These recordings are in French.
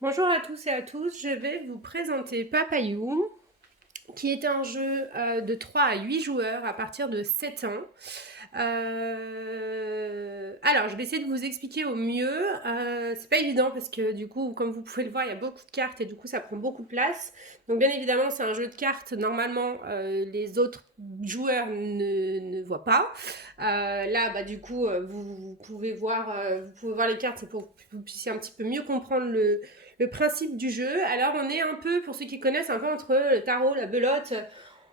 Bonjour à tous et à tous, je vais vous présenter Papayou, qui est un jeu de 3 à 8 joueurs à partir de 7 ans. Alors, je vais essayer de vous expliquer au mieux. C'est pas évident parce que du coup, comme vous pouvez le voir, il y a beaucoup de cartes et du coup, ça prend beaucoup de place. Donc, bien évidemment, c'est un jeu de cartes. Normalement, les autres joueurs ne voient pas. Là, bah, du coup, vous pouvez voir les cartes, c'est pour que vous puissiez un petit peu mieux comprendre le principe du jeu. Alors, on est un peu, pour ceux qui connaissent, un peu entre le tarot, la belote.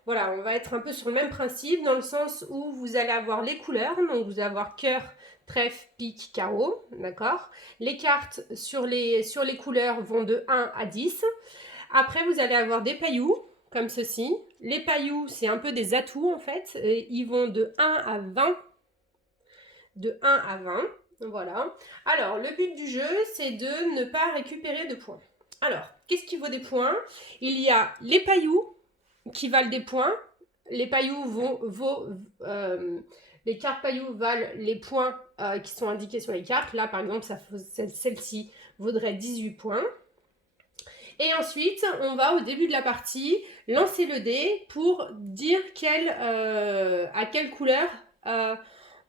Voilà, on va être un peu sur le même principe dans le sens où vous allez avoir les couleurs, donc vous allez avoir cœur, trèfle, pique, carreau, d'accord. Les cartes sur les couleurs vont de 1 à 10. Après, vous allez avoir des pailloux, comme ceci. Les pailloux, c'est un peu des atouts en fait. Et ils vont de 1 à 20. De 1 à 20, voilà. Alors, le but du jeu, c'est de ne pas récupérer de points. Alors, qu'est-ce qui vaut des points? Il y a les pailloux, qui valent des points. Les pailloux les cartes pailloux valent les points qui sont indiqués sur les cartes. Là, par exemple, celle-ci vaudrait 18 points. Et ensuite, on va au début de la partie lancer le dé pour dire à quelle couleur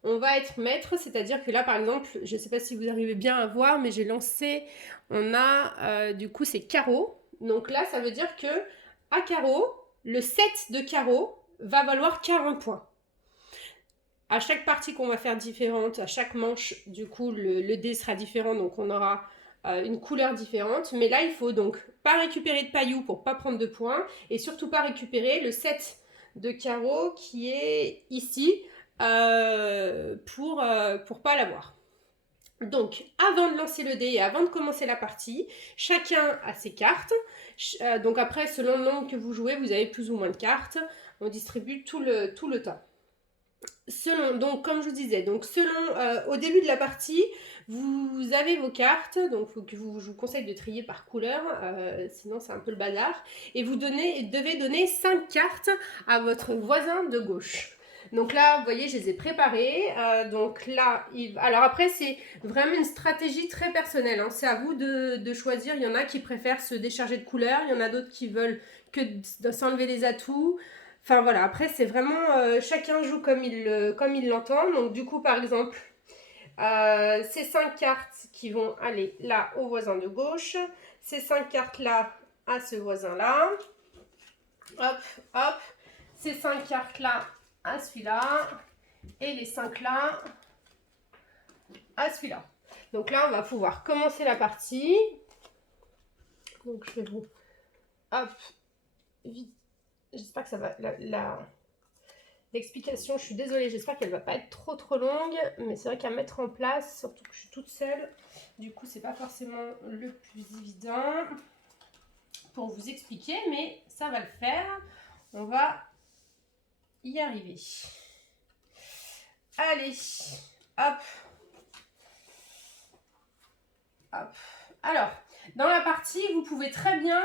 on va être maître. C'est-à-dire que là, par exemple, je ne sais pas si vous arrivez bien à voir, mais j'ai lancé, on a du coup c'est carreau. Donc là, ça veut dire que à carreau, le 7 de carreau va valoir 40 points. À chaque partie qu'on va faire différente, à chaque manche, du coup, le dé sera différent, donc on aura une couleur différente. Mais là, il faut donc pas récupérer de pailloux pour pas prendre de points, et surtout pas récupérer le 7 de carreau qui est ici pour pas l'avoir. Donc, avant de lancer le dé et avant de commencer la partie, chacun a ses cartes. Donc après, selon le nombre que vous jouez, vous avez plus ou moins de cartes. On distribue tout le temps. Donc comme je vous disais, au début de la partie, vous avez vos cartes, donc je vous conseille de trier par couleur, sinon c'est un peu le bazar, et devez donner 5 cartes à votre voisin de gauche. Donc là, vous voyez, je les ai préparées. Donc là, alors après, c'est vraiment une stratégie très personnelle, hein. C'est à vous de choisir. Il y en a qui préfèrent se décharger de couleurs, il y en a d'autres qui veulent que s'enlever les atouts. Enfin voilà, après c'est vraiment chacun joue comme il l'entend. Donc du coup par exemple, ces 5 cartes qui vont aller là au voisin de gauche, ces 5 cartes là à ce voisin là, hop, hop, ces 5 cartes là à celui-là, et les 5 là à celui-là. Donc là on va pouvoir commencer la partie. Donc je vais vous... Hop, vite. J'espère que ça va... L'explication, je suis désolée, j'espère qu'elle va pas être trop longue, mais c'est vrai qu'à mettre en place, surtout que je suis toute seule, du coup c'est pas forcément le plus évident pour vous expliquer, mais ça va le faire, on va y arriver. Allez, hop, hop. Alors, dans la partie, vous pouvez très bien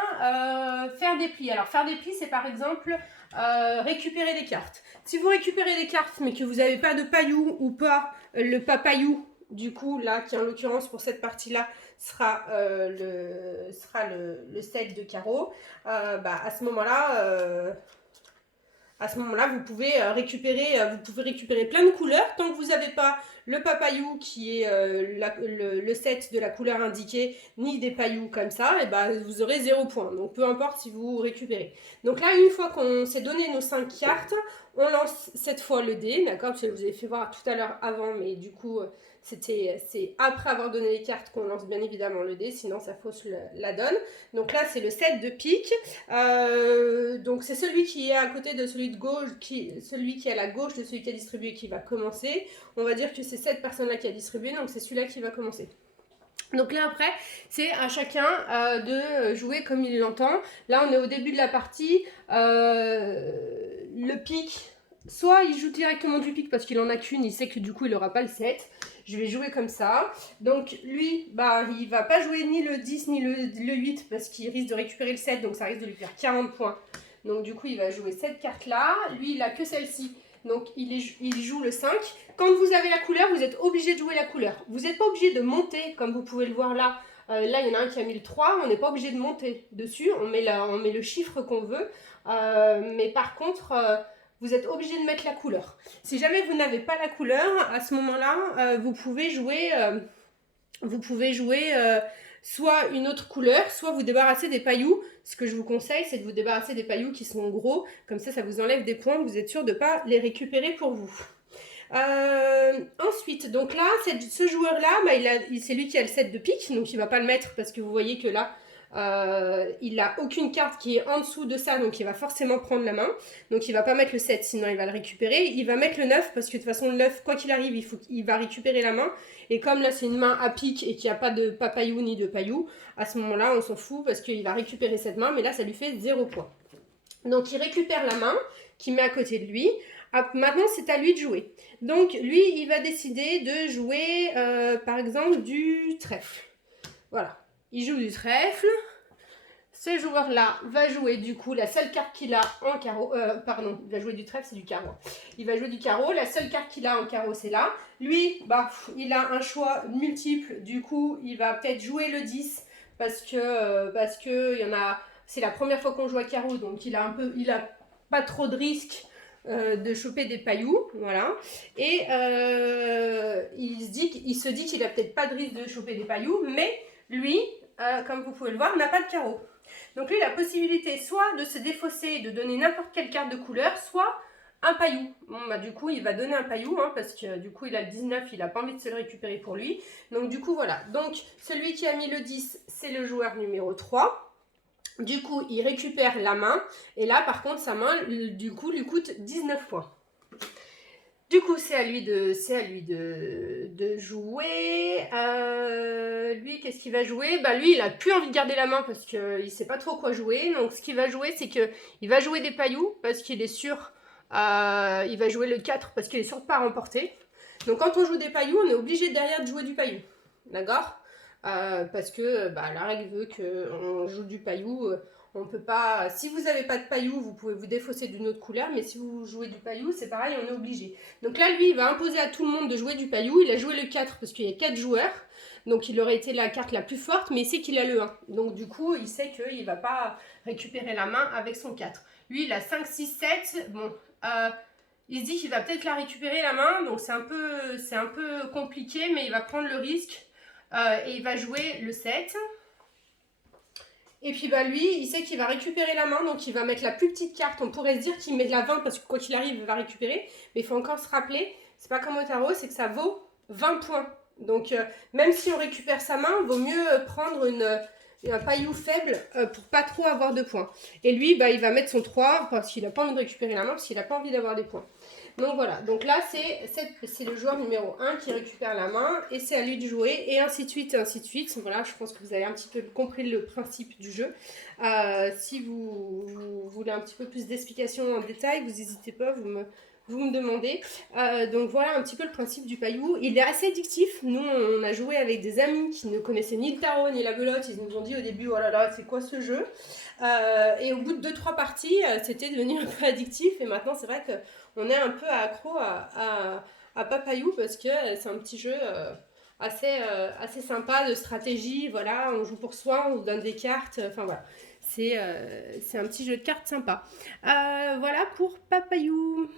faire des plis. Alors, faire des plis, c'est par exemple récupérer des cartes. Si vous récupérez des cartes, mais que vous n'avez pas de pailloux ou pas le papaillou, du coup, là, qui en l'occurrence pour cette partie-là sera le set de carreau, bah, à ce moment-là, vous pouvez récupérer plein de couleurs. Tant que vous n'avez pas le papayou qui est le set de la couleur indiquée, ni des pailloux comme ça, et ben, vous aurez 0 point. Donc peu importe si vous récupérez. Donc là, une fois qu'on s'est donné nos 5 cartes, on lance cette fois le dé, d'accord? Parce que je vous ai fait voir tout à l'heure avant, mais du coup, c'est après avoir donné les cartes qu'on lance bien évidemment le dé, sinon ça fausse la donne. Donc là, c'est le set de pique. Donc c'est celui qui est à côté de celui de gauche, celui qui est à la gauche de celui qui a distribué qui va commencer. On va dire que c'est cette personne-là qui a distribué, donc c'est celui-là qui va commencer. Donc là après, c'est à chacun de jouer comme il l'entend. Là on est au début de la partie. Le pic, soit il joue directement du pic parce qu'il en a qu'une, il sait que du coup il n'aura pas le 7. Je vais jouer comme ça. Donc lui, bah, il va pas jouer ni le 10 ni le 8 parce qu'il risque de récupérer le 7, donc ça risque de lui faire 40 points. Donc du coup il va jouer cette carte-là. Lui il a que celle-ci, donc il joue le 5. Quand vous avez la couleur, vous êtes obligé de jouer la couleur. Vous n'êtes pas obligé de monter, comme vous pouvez le voir là, Là, il y en a un qui a mis le 3, on n'est pas obligé de monter dessus, on met le chiffre qu'on veut. Mais par contre, vous êtes obligé de mettre la couleur. Si jamais vous n'avez pas la couleur, à ce moment-là, vous pouvez jouer soit une autre couleur, soit vous débarrasser des pailloux. Ce que je vous conseille, c'est de vous débarrasser des pailloux qui sont gros, comme ça vous enlève des points, vous êtes sûr de ne pas les récupérer pour vous. Ensuite, donc là, ce joueur-là, c'est lui qui a le 7 de pique, donc il ne va pas le mettre parce que vous voyez que là, il n'a aucune carte qui est en dessous de ça, donc il va forcément prendre la main. Donc il va pas mettre le 7, sinon il va le récupérer. Il va mettre le 9 parce que de toute façon, le 9, quoi qu'il arrive, il va récupérer la main. Et comme là, c'est une main à pique et qu'il n'y a pas de papaillou ni de paillou, à ce moment-là, on s'en fout parce qu'il va récupérer cette main, mais là, ça lui fait 0 point. Donc il récupère la main qu'il met à côté de lui. Maintenant, c'est à lui de jouer. Donc lui, il va décider de jouer, par exemple, du trèfle. Voilà. Il joue du trèfle. Ce joueur-là va jouer du coup la seule carte qu'il a en carreau. Pardon, il va jouer du trèfle, c'est du carreau. Il va jouer du carreau. La seule carte qu'il a en carreau, c'est là. Lui, il a un choix multiple. Du coup, il va peut-être jouer le 10 parce que il y en a. C'est la première fois qu'on joue à carreau, donc il a pas trop de risques de choper des pailloux, voilà. Et il se dit qu'il a peut-être pas de risque de choper des pailloux, mais lui, comme vous pouvez le voir, n'a pas de carreau. Donc lui, il a la possibilité soit de se défausser et de donner n'importe quelle carte de couleur, soit un paillou. Bon, du coup, il va donner un paillou, parce que du coup, il a le 19, il n'a pas envie de se le récupérer pour lui. Donc du coup, voilà. Donc, celui qui a mis le 10, c'est le joueur numéro 3. Du coup, il récupère la main. Et là, par contre, sa main, du coup, lui coûte 19 points. Du coup, c'est à lui de jouer. Lui, qu'est-ce qu'il va jouer? Lui, il a plus envie de garder la main parce qu'il ne sait pas trop quoi jouer. Donc, ce qu'il va jouer, c'est qu'il va jouer des pailloux parce qu'il est sûr. Il va jouer le 4 parce qu'il est sûr de ne pas remporter. Donc, quand on joue des pailloux, on est obligé derrière de jouer du paillou. D'accord? Parce que la règle veut qu'on joue du paillou. On peut pas. Si vous n'avez pas de paillou, vous pouvez vous défausser d'une autre couleur, mais si vous jouez du paillou, c'est pareil, on est obligé. Donc là, lui, il va imposer à tout le monde de jouer du paillou. Il a joué le 4 parce qu'il y a 4 joueurs. Donc il aurait été la carte la plus forte, mais il sait qu'il a le 1. Donc du coup, il sait qu'il ne va pas récupérer la main avec son 4. Lui, il a 5, 6, 7. Bon, il se dit qu'il va peut-être la récupérer la main, donc c'est un peu compliqué, mais il va prendre le risque. Et il va jouer le 7. Et puis lui, il sait qu'il va récupérer la main, donc il va mettre la plus petite carte. On pourrait se dire qu'il met de la 20 parce que quoi qu'il arrive, il va récupérer. Mais il faut encore se rappeler, c'est pas comme au tarot, c'est que ça vaut 20 points. Donc même si on récupère sa main, il vaut mieux prendre un paillou faible pour pas trop avoir de points. Et lui, il va mettre son 3 parce qu'il n'a pas envie de récupérer la main, parce qu'il n'a pas envie d'avoir des points. Donc voilà, donc là c'est le joueur numéro 1 qui récupère la main et c'est à lui de jouer et ainsi de suite et ainsi de suite. Voilà, je pense que vous avez un petit peu compris le principe du jeu. Si vous voulez un petit peu plus d'explications en détail, vous n'hésitez pas, vous me demandez. Donc voilà un petit peu le principe du paillou. Il est assez addictif. Nous, on a joué avec des amis qui ne connaissaient ni le tarot ni la belote. Ils nous ont dit au début, oh là là, c'est quoi ce jeu? Et au bout de 2-3 parties, c'était devenu un peu addictif. Et maintenant, c'est vrai qu'on est un peu accro à Papayou parce que c'est un petit jeu assez sympa de stratégie. Voilà, on joue pour soi, on vous donne des cartes. Enfin voilà, c'est un petit jeu de cartes sympa. Voilà pour Papayou.